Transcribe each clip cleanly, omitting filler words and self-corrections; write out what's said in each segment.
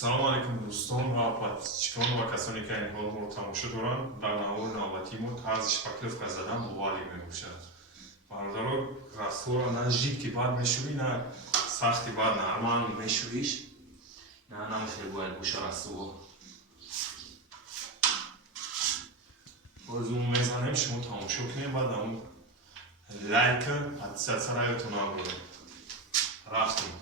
سلام علیکم دوستان و پادشکان و کسانی که این حال رو تماشا دارند. در نهار نوبتی ما طرز شپکلف که زدن بوالی میباشد. برادرها رستور را نه ژیبکی بعد میشوی نه سختی بعد نرمان میشویش. نه نمیخوای باید گوشه رستور باز اون میزنیم شما تماشا کنیم بعد اون لایک حدثت سرایتون ها برو رفتیم.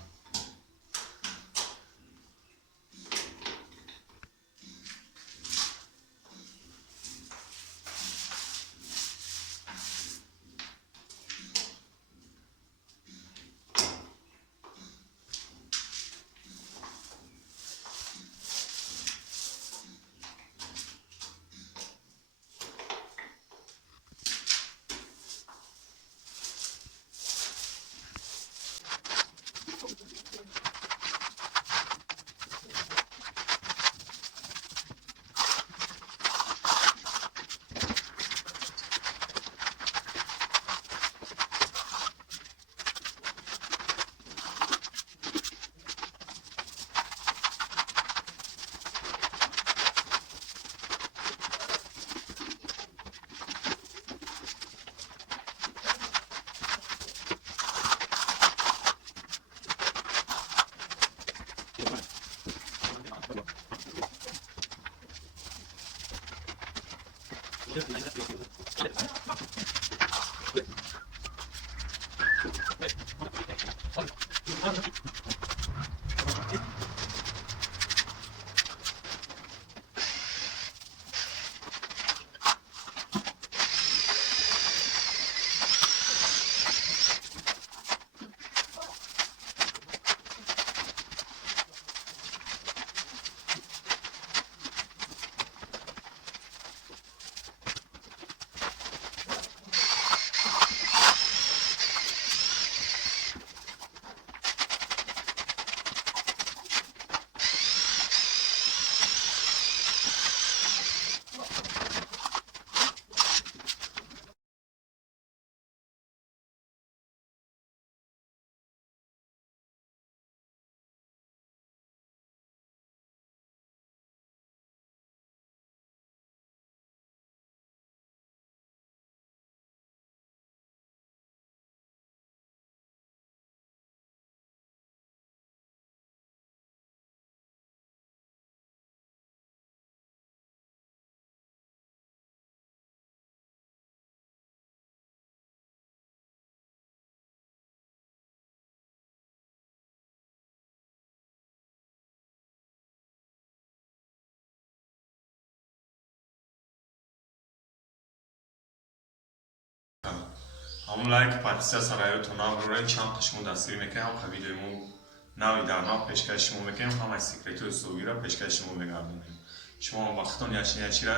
همون لایک پادشاه سرایتون ها برای چند تشمون دستگیری میکنیم. هم ویدیومون نوی در نام پیشکش شما میکنیم. هم از سیکرت و سوگی را پیشکش شما میگردونیم. شما وقتون یچی را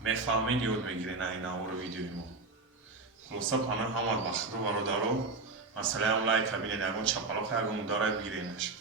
میفهمین یاد میگیرین این نوار ویدیوی ما. خلاصه پناه هم وقت رو برادرو مثلا هم لایک بینید اگه چپالا خیلی داره بگیرینش.